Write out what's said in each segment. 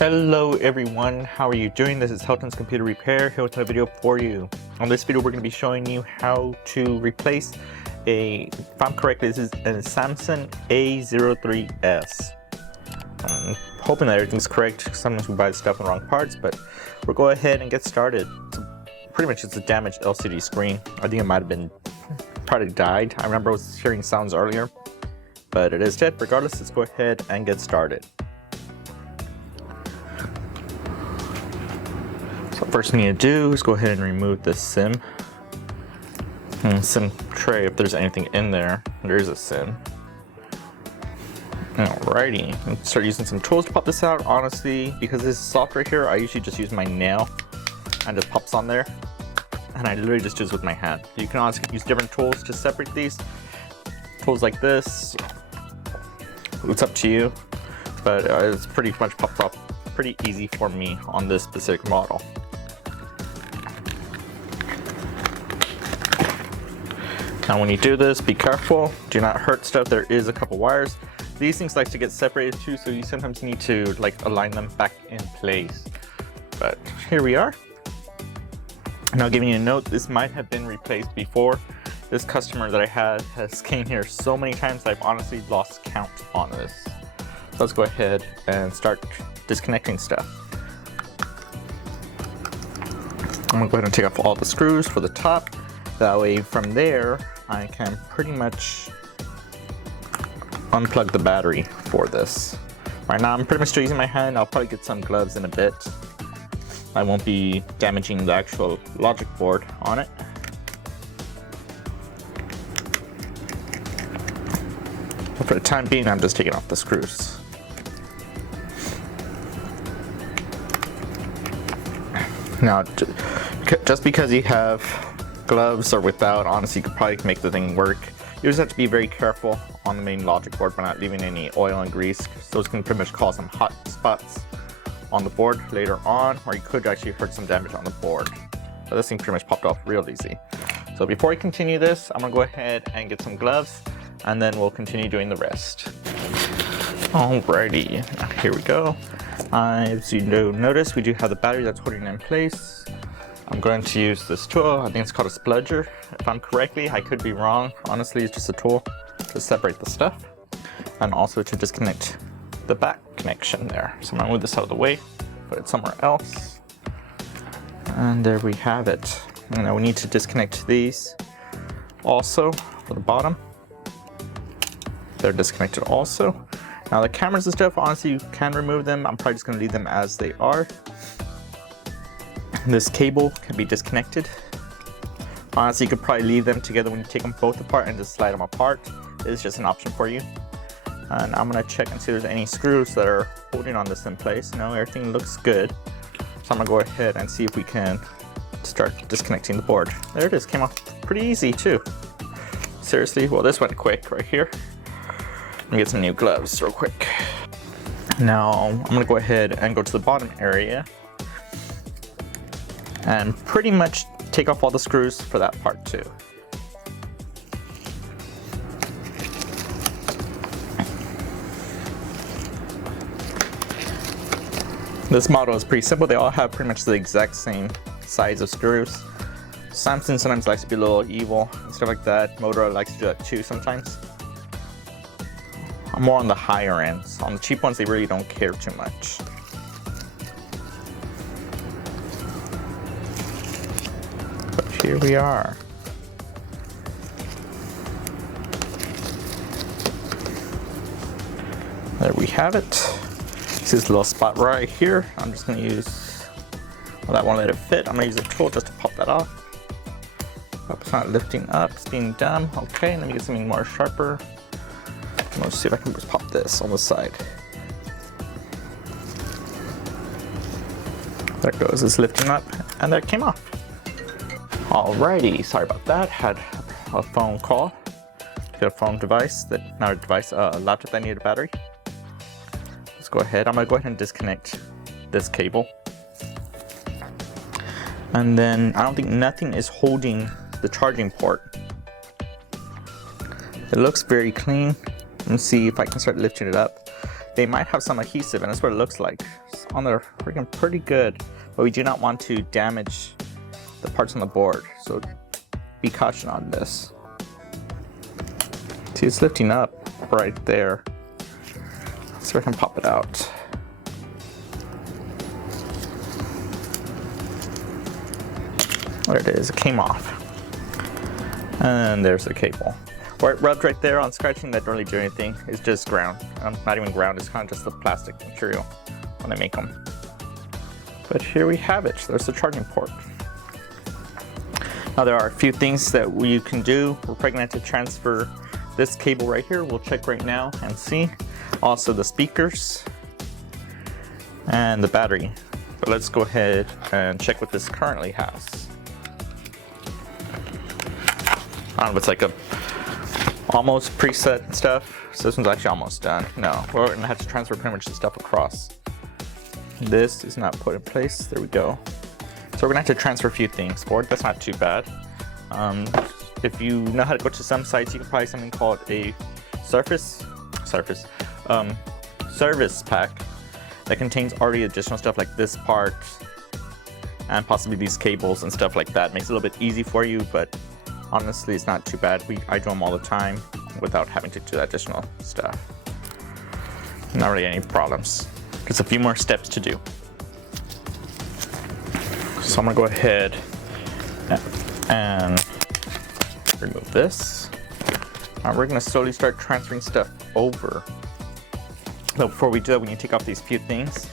Hello everyone, how are you doing? This is Helton's Computer Repair, here with a video for you. On this video we're going to be showing you how to replace if I'm correct, this is a Samsung A03s. I'm hoping that everything's correct. Sometimes we buy stuff in the wrong parts, but we'll go ahead and get started. Pretty much it's a damaged LCD screen. I think it might have been probably died. I remember I was hearing sounds earlier, but it is dead. Regardless, let's go ahead and get started. So first thing you need to do is go ahead and remove the SIM tray if there's anything in there. There is a SIM. Alrighty, and start using some tools to pop this out. Honestly, because this is soft right here, I usually just use my nail and it pops on there, and I literally just do this with my hand. You can honestly use different tools to separate these. Tools like this, it's up to you, but it's pretty much popped off pretty easy for me on this specific model. Now when you do this, be careful, do not hurt stuff. There is a couple wires. These things like to get separated too, so you sometimes need to align them back in place. But here we are. Now giving you a note, this might have been replaced before. This customer that I had has came here so many times that I've honestly lost count on this. So let's go ahead and start disconnecting stuff. I'm gonna go ahead and take off all the screws for the top. That way from there, I can pretty much unplug the battery for this. Right now I'm pretty much still using my hand. I'll probably get some gloves in a bit. I won't be damaging the actual logic board on it. But for the time being, I'm just taking off the screws. Now, just because you have gloves or without, honestly, you could probably make the thing work. You just have to be very careful on the main logic board by not leaving any oil and grease. Those can pretty much cause some hot spots on the board later on, or you could actually hurt some damage on the board. But this thing pretty much popped off real easy. So before I continue this, I'm gonna go ahead and get some gloves, and then we'll continue doing the rest. Alrighty, here we go. As you notice, we do have the battery that's holding it in place. I'm going to use this tool. I think it's called a spludger. If I'm correctly, I could be wrong. Honestly, it's just a tool to separate the stuff and also to disconnect the back connection there. So I'm gonna move this out of the way, put it somewhere else. And there we have it. Now we need to disconnect these also for the bottom. They're disconnected also. Now the cameras and stuff, honestly, you can remove them. I'm probably just gonna leave them as they are. This cable can be disconnected. Honestly, you could probably leave them together when you take them both apart and just slide them apart. It's just an option for you. And I'm gonna check and see if there's any screws that are holding on this in place. No, everything looks good. So I'm gonna go ahead and see if we can start disconnecting the board. There it is, came off pretty easy too. Seriously, well, this went quick right here. Let me get some new gloves real quick. Now, I'm gonna go ahead and go to the bottom area and pretty much take off all the screws for that part too. This model is pretty simple. They all have pretty much the exact same size of screws. Samsung sometimes likes to be a little evil and stuff like that. Motorola likes to do that too sometimes. I'm more on the higher ends. On the cheap ones, they really don't care too much. Here we are. There we have it. This is a little spot right here. I'm just gonna use, well, that won't let it fit. I'm gonna use a tool just to pop that off. Hope it's not lifting up, it's being dumb. Okay, let me get something more sharper. Let's see if I can just pop this on the side. There it goes, it's lifting up, and there it came off. Alrighty, sorry about that. Had a phone call. Got a phone device that, not a device, a laptop that needed a battery. Let's go ahead. I'm gonna go ahead and disconnect this cable. And then I don't think nothing is holding the charging port. It looks very clean. Let's see if I can start lifting it up. They might have some adhesive, and that's what it looks like. on there freaking pretty good, but we do not want to damage the parts on the board, so be cautious on this. See, it's lifting up right there. So I can pop it out. There it is, it came off. And there's the cable. Where it rubbed right there on scratching, that don't really do anything. It's just ground. Not even ground, it's kind of just the plastic material when I make them. But here we have it. There's the charging port. Now there are a few things that you can do. We're probably gonna have to transfer this cable right here. We'll check right now and see. Also the speakers and the battery. But let's go ahead and check what this currently has. I don't know if it's like a almost preset stuff. So this one's actually almost done. No, we're gonna have to transfer pretty much the stuff across. This is not put in place. There we go. So we're gonna have to transfer a few things forward. That's not too bad. If you know how to go to some sites, you can probably something called a service pack that contains already additional stuff like this part and possibly these cables and stuff like that. Makes it a little bit easy for you, but honestly, it's not too bad. I do them all the time without having to do that additional stuff. Not really any problems. Just a few more steps to do. So I'm gonna go ahead and remove this. Now we're gonna slowly start transferring stuff over. But before we do that, we need to take off these few things.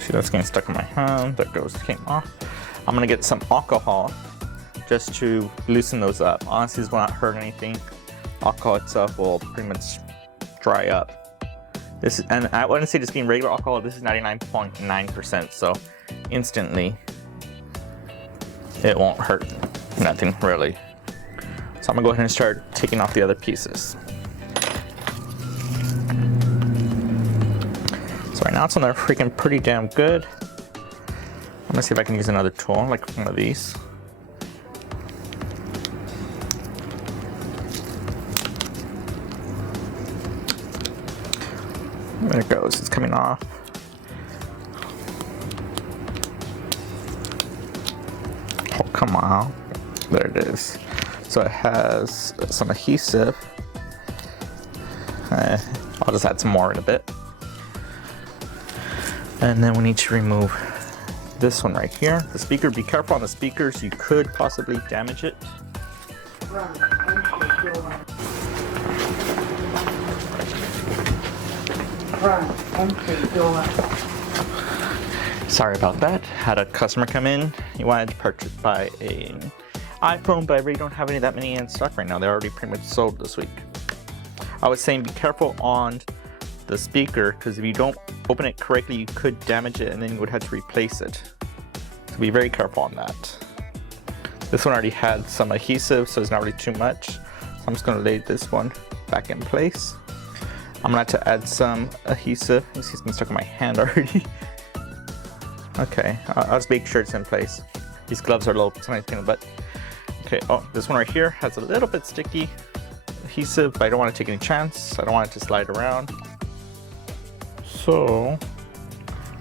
See, that's getting stuck in my hand. There goes, it came off. I'm gonna get some alcohol just to loosen those up. Honestly, this will not hurt anything. Alcohol itself will pretty much dry up. This is, and I wouldn't say just being regular alcohol, this is 99.9%, so instantly it won't hurt nothing really. So I'm gonna go ahead and start taking off the other pieces. So right now it's on there freaking pretty damn good. I'm gonna see if I can use another tool, like one of these. There it goes, it's coming off. Oh, come on. There it is. So it has some adhesive. I'll just add some more in a bit. And then we need to remove this one right here. The speaker, be careful on the speakers. You could possibly damage it. Sorry about that. Had a customer come in. He wanted to buy an iPhone, but I really don't have that many in stock right now. They're already pretty much sold this week. I was saying be careful on the speaker, because if you don't open it correctly, you could damage it and then you would have to replace it. So be very careful on that. This one already had some adhesive, so it's not really too much. So I'm just gonna lay this one back in place. I'm gonna have to add some adhesive. You see it's been stuck in my hand already. Okay, I'll just make sure it's in place. These gloves are a little sometimes pain in the butt. Okay, oh, this one right here has a little bit sticky adhesive, but I don't want to take any chance. I don't want it to slide around. So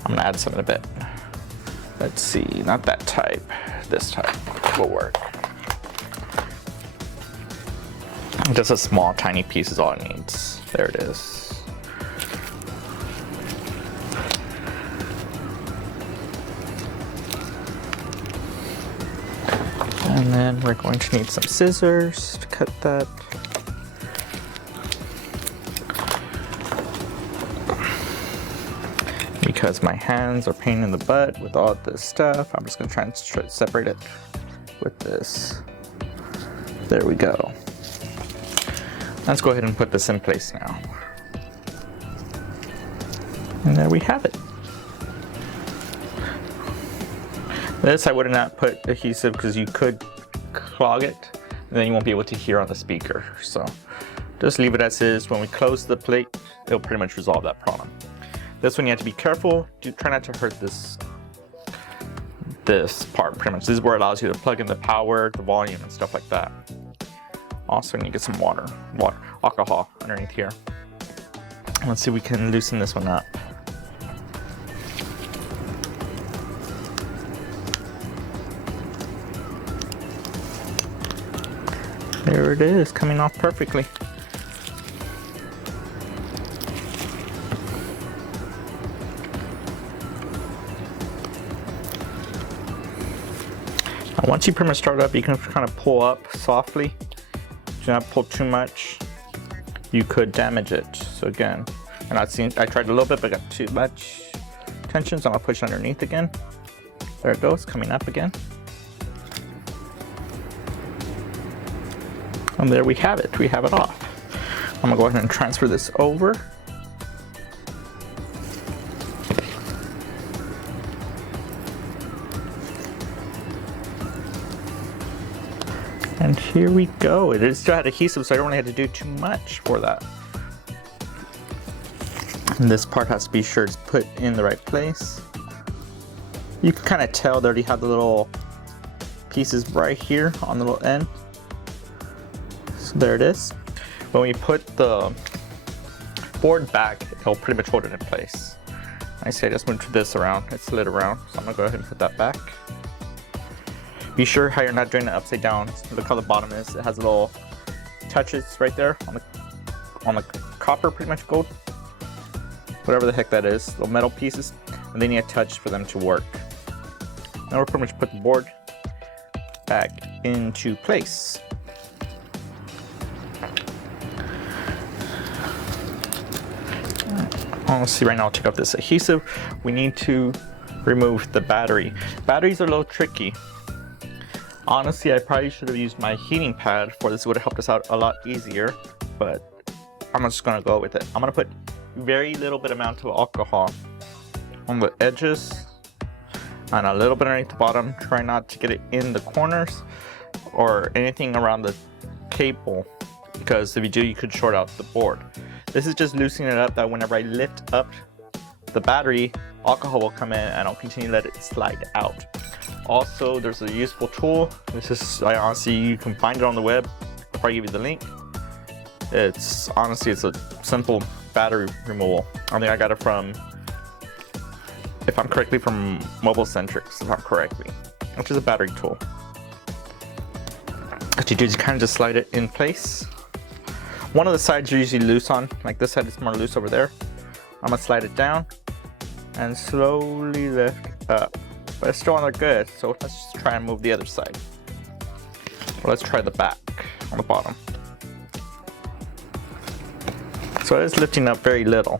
I'm gonna add some in a bit. Let's see, not that type, this type will work. Just a small, tiny piece is all it needs. There it is. And then we're going to need some scissors to cut that. Because my hands are pain in the butt with all this stuff, I'm just gonna try and separate it with this. There we go. Let's go ahead and put this in place now. And there we have it. This I would not put adhesive because you could clog it and then you won't be able to hear on the speaker. So just leave it as is. When we close the plate, it'll pretty much resolve that problem. This one you have to be careful. Try not to hurt this part pretty much. This is where it allows you to plug in the power, the volume, and stuff like that. Also, you need to get some water, alcohol underneath here. Let's see if we can loosen this one up. there it is, coming off perfectly. Now, once you pretty much start up, you can kind of pull up softly. Do not pull too much. You could damage it. So again, I tried a little bit, but got too much tension, so I'm gonna push underneath again. There it goes, coming up again. And there we have it. We have it off. I'm gonna go ahead and transfer this over. And here we go. It still had adhesive, so I don't really have to do too much for that. And this part has to be sure it's put in the right place. You can kind of tell they already have the little pieces right here on the little end. So there it is. When we put the board back, it'll pretty much hold it in place. I say I just moved this around, it slid around, so I'm gonna go ahead and put that back. Be sure how you're not doing it upside down. Look how the bottom is. It has little touches right there on the copper, pretty much gold. Whatever the heck that is, little metal pieces. And they need a touch for them to work. Now we'll pretty much put the board back into place. Let's see, right now I'll take off this adhesive. We need to remove the battery. Batteries are a little tricky. Honestly, I probably should have used my heating pad for this. It would have helped us out a lot easier, but I'm just gonna go with it. I'm gonna put very little bit amount of alcohol on the edges and a little bit underneath the bottom. Try not to get it in the corners or anything around the cable, because if you do, you could short out the board. This is just loosening it up that whenever I lift up the battery, alcohol will come in and I'll continue to let it slide out. Also, there's a useful tool. This is, honestly, you can find it on the web. I'll probably give you the link. It's honestly, it's a simple battery removal. I think I got it from, if I'm correctly, from Mobile Centrics, if I'm correctly, which is a battery tool. What you do is you kind of just slide it in place. One of the sides you're usually loose on, like this side is more loose over there. I'm gonna slide it down and slowly lift up. But it's still on there good, so let's just try and move the other side. Well, let's try the back on the bottom. So it is lifting up very little.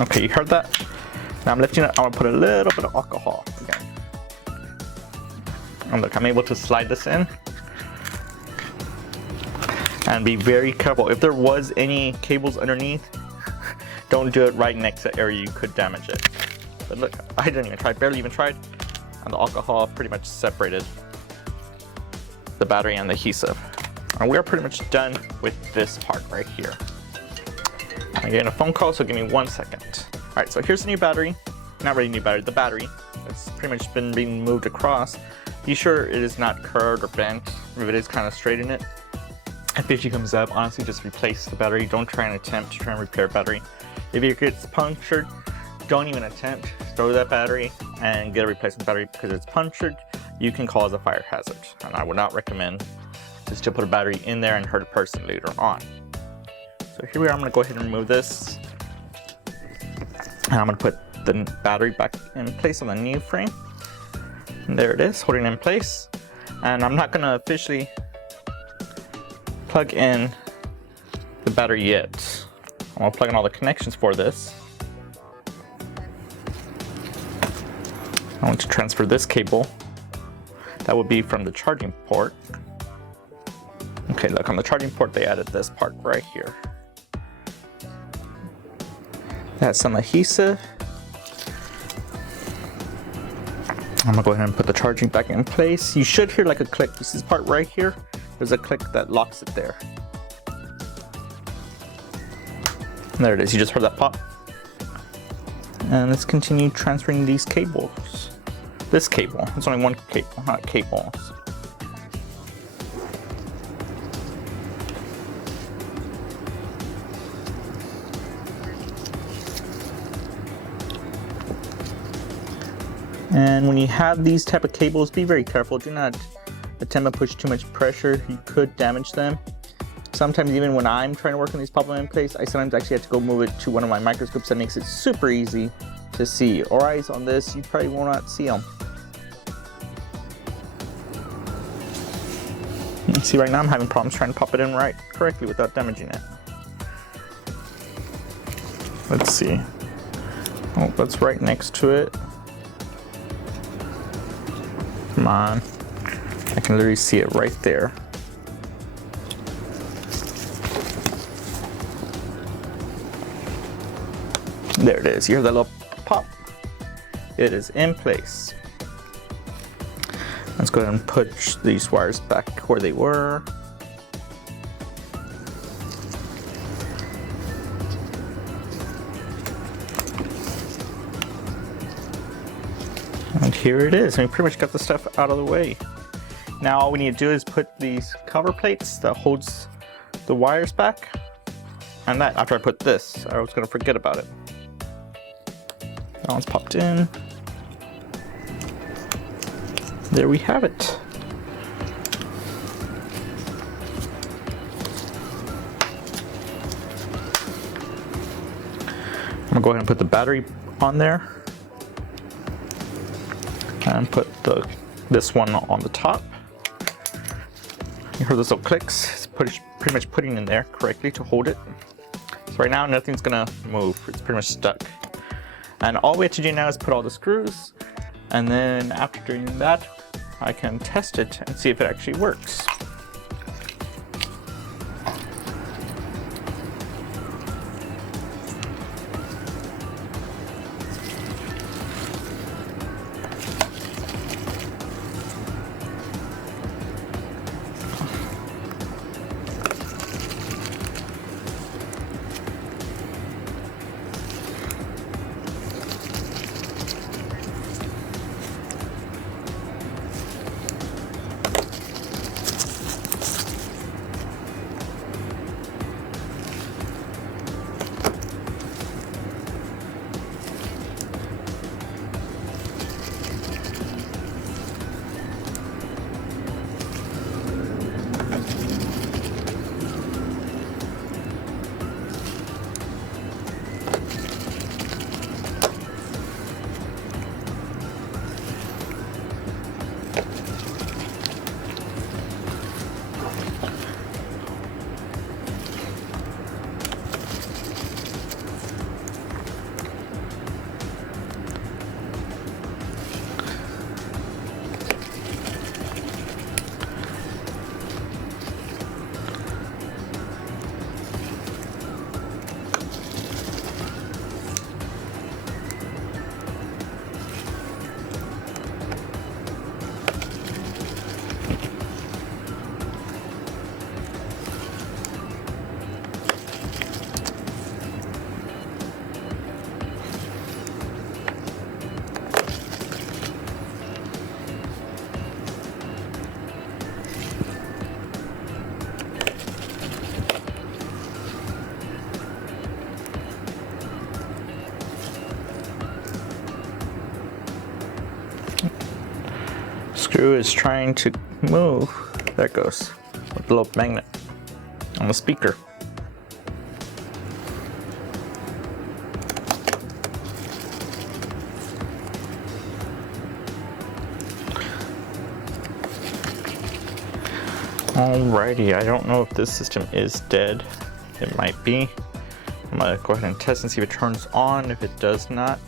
Okay, you heard that? Now I'm lifting it, I'm gonna put a little bit of alcohol again. And look, I'm able to slide this in. And be very careful. If there was any cables underneath, don't do it right next to the area you could damage it. But look, I didn't even try, barely even tried. And the alcohol pretty much separated the battery and the adhesive. And we're pretty much done with this part right here. I'm getting a phone call, so give me 1 second. All right, so here's the new battery. Not really new battery, the battery. It's pretty much been being moved across. Be sure it is not curved or bent. If it is, kind of straighten it. If issue comes up, honestly, just replace the battery. Don't try and attempt to try and repair battery. If it gets punctured, don't even attempt. Throw that battery and get a replacement battery, because if it's punctured, you can cause a fire hazard. And I would not recommend just to put a battery in there and hurt a person later on. So here we are, I'm gonna go ahead and remove this. And I'm gonna put the battery back in place on the new frame. And there it is, holding it in place. And I'm not gonna officially plug in the battery yet. I'm gonna plug in all the connections for this. I want to transfer this cable. That would be from the charging port. Okay, look, on the charging port, they added this part right here. It has some adhesive. I'm gonna go ahead and put the charging back in place. You should hear like a click. This is part right here. There's a click that locks it there. And there it is, you just heard that pop. And let's continue transferring these cables. This cable, it's only one cable, not cables. And when you have these type of cables, be very careful. Do not attempt to push too much pressure. You could damage them. Sometimes even when I'm trying to work on these pop them in place, I sometimes actually have to go move it to one of my microscopes that makes it super easy to see. Or eyes on this, you probably will not see them. See, right now I'm having problems trying to pop it in correctly without damaging it. Let's see. Oh, that's right next to it. Come on. I can literally see it right there. There it is. You hear that little pop? It is in place. Let's go ahead and push these wires back where they were. And here it is. We pretty much got the stuff out of the way. Now all we need to do is put these cover plates that holds the wires back. And that, after I put this, I was going to forget about it. That one's popped in. There we have it. I'm gonna go ahead and put the battery on there and put this one on the top. You heard those little clicks. It's pretty much putting in there correctly to hold it. So right now nothing's gonna move. It's pretty much stuck. And all we have to do now is put all the screws, and then after doing that, I can test it and see if it actually works. Screw is trying to move. There it goes. With the little magnet on the speaker. Alrighty, I don't know if this system is dead. It might be. I'm gonna go ahead and test and see if it turns on. If it does not,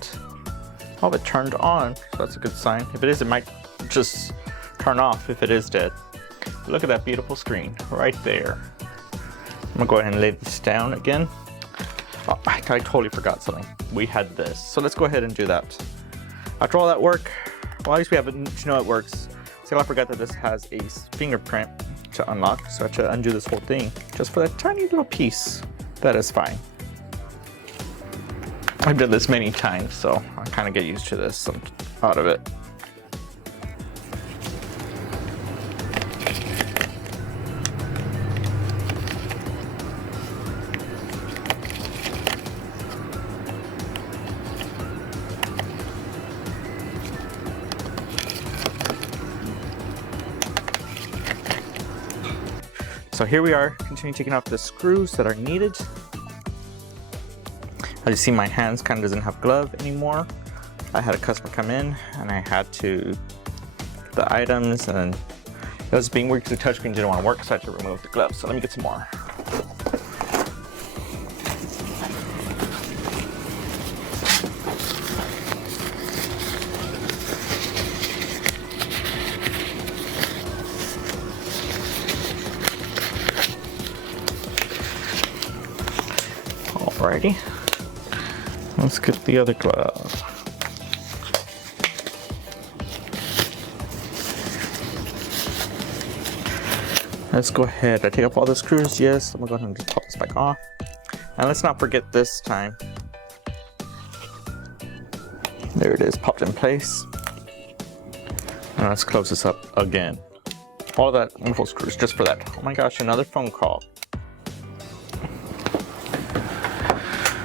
oh, it turned on, so that's a good sign. If it is, it might just turn off if it is dead. Look at that beautiful screen right there. I'm gonna go ahead and lay this down again. Oh, I totally forgot something. We had this, so let's go ahead and do that. After all that work, well, at least we have it, you know it works. So I forgot that this has a fingerprint to unlock, so I have to undo this whole thing just for that tiny little piece. That is fine. I've done this many times, so I kind of get used to this out of it. So here we are, continuing taking off the screws that are needed. As you see, my hands kind of doesn't have glove anymore. I had a customer come in and I had to get the items, and it was being weird because the touchscreen didn't want to work, so I had to remove the gloves. So let me get some more. Alrighty, let's get the other glove. Let's go ahead. I take off all the screws. Yes, I'm gonna go ahead and just pop this back off. And let's not forget this time. There it is, popped in place. And let's close this up again. All that wonderful screws just for that. Oh my gosh, another phone call.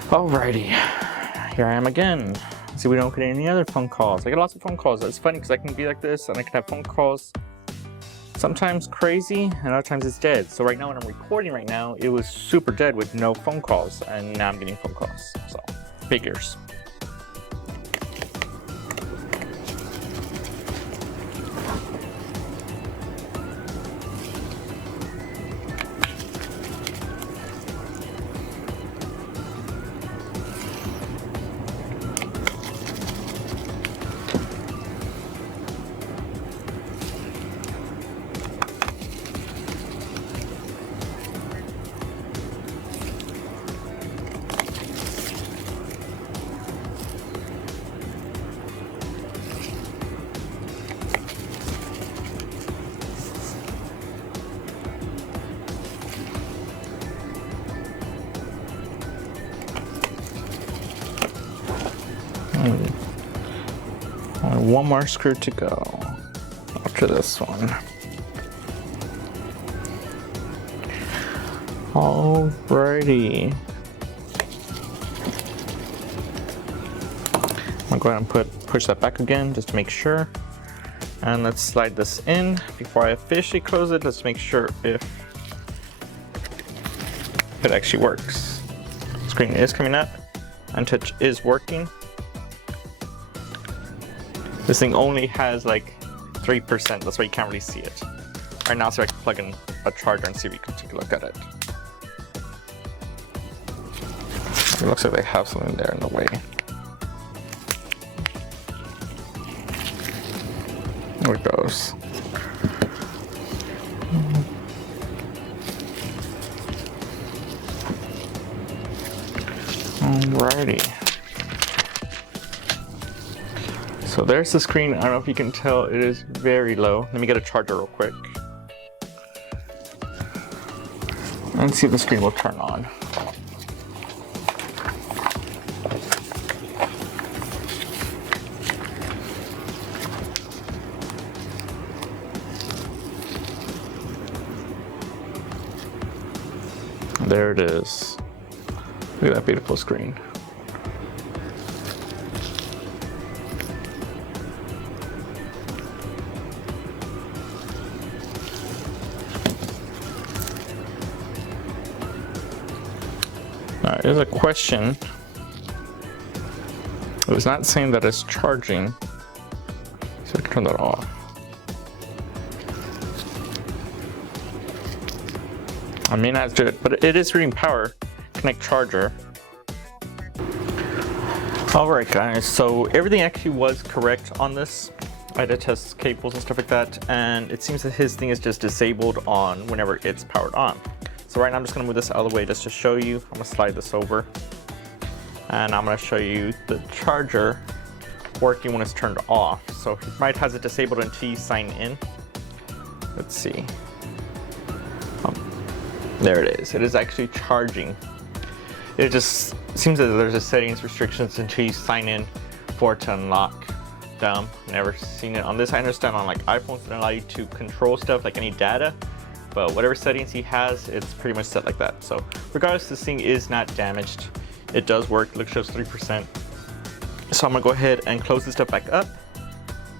Alrighty, here I am again. See, we don't get any other phone calls. I get lots of phone calls. It's funny because I can be like this and I can have phone calls. Sometimes crazy, and other times it's dead. So right now when I'm recording right now, it was super dead with no phone calls, and now I'm getting phone calls. So, figures. Only one more screw to go after this one. Alrighty. I'm going to go ahead and push that back again just to make sure. And let's slide this in. Before I officially close it, let's make sure if it actually works. Screen is coming up and touch is working. This thing only has like 3%, that's why you can't really see it. Right now, so I can plug in a charger and see if we can take a look at it. It looks like they have something there in the way. There it goes. Alrighty. So there's the screen. I don't know if you can tell, it is very low. Let me get a charger real quick. And see if the screen will turn on. There it is. Look at that beautiful screen. Now, here's a question. It was not saying that it's charging, so I can turn that off. I may not do it, but it is reading power. Connect charger. Alright guys, so everything actually was correct on this. I did test cables and stuff like that, and it seems that his thing is just disabled on whenever it's powered on. So right now I'm just going to move this out of the way just to show you. I'm going to slide this over. And I'm going to show you the charger working when it's turned off. So it might has it disabled until you sign in. Let's see. There it is. It is actually charging. It just seems that there's a settings restrictions until you sign in for it to unlock. Dumb. Never seen it on this. I understand on like iPhones that allow you to control stuff like any data. But whatever settings he has, it's pretty much set like that. So regardless, this thing is not damaged. It does work. Look, shows 3%. So I'm gonna go ahead and close this stuff back up,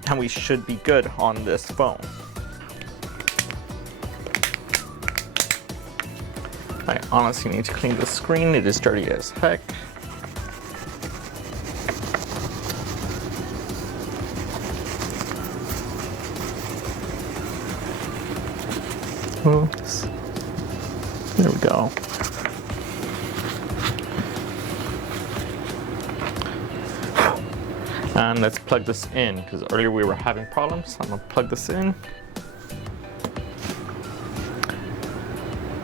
and we should be good on this phone. I honestly need to clean the screen. It is dirty as heck. Oops. There we go. And let's plug this in, because earlier we were having problems. I'm gonna plug this in.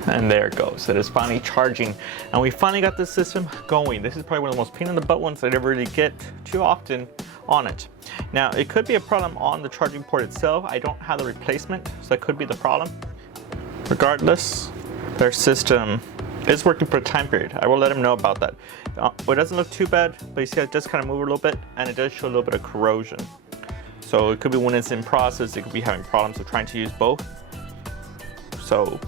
And there it goes. It is finally charging. And we finally got this system going. This is probably one of the most pain in the butt ones I never really get too often on it. Now, it could be a problem on the charging port itself. I don't have the replacement, so that could be the problem. Regardless, their system is working for a time period. I will let them know about that. It doesn't look too bad, but you see it does kind of move a little bit, and it does show a little bit of corrosion. So it could be when it's in process, it could be having problems with trying to use both. So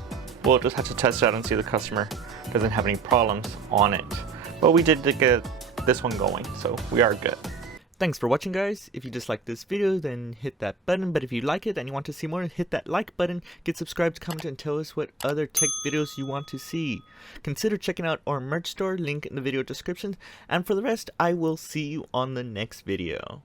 we'll just have to test it out and see if the customer doesn't have any problems on it. But we did get this one going, so we are good. Thanks for watching, guys. If you disliked this video, then hit that button. But if you like it and you want to see more, hit that like button, get subscribed, comment, and tell us what other tech videos you want to see. Consider checking out our merch store, link in the video description. And for the rest, I will see you on the next video.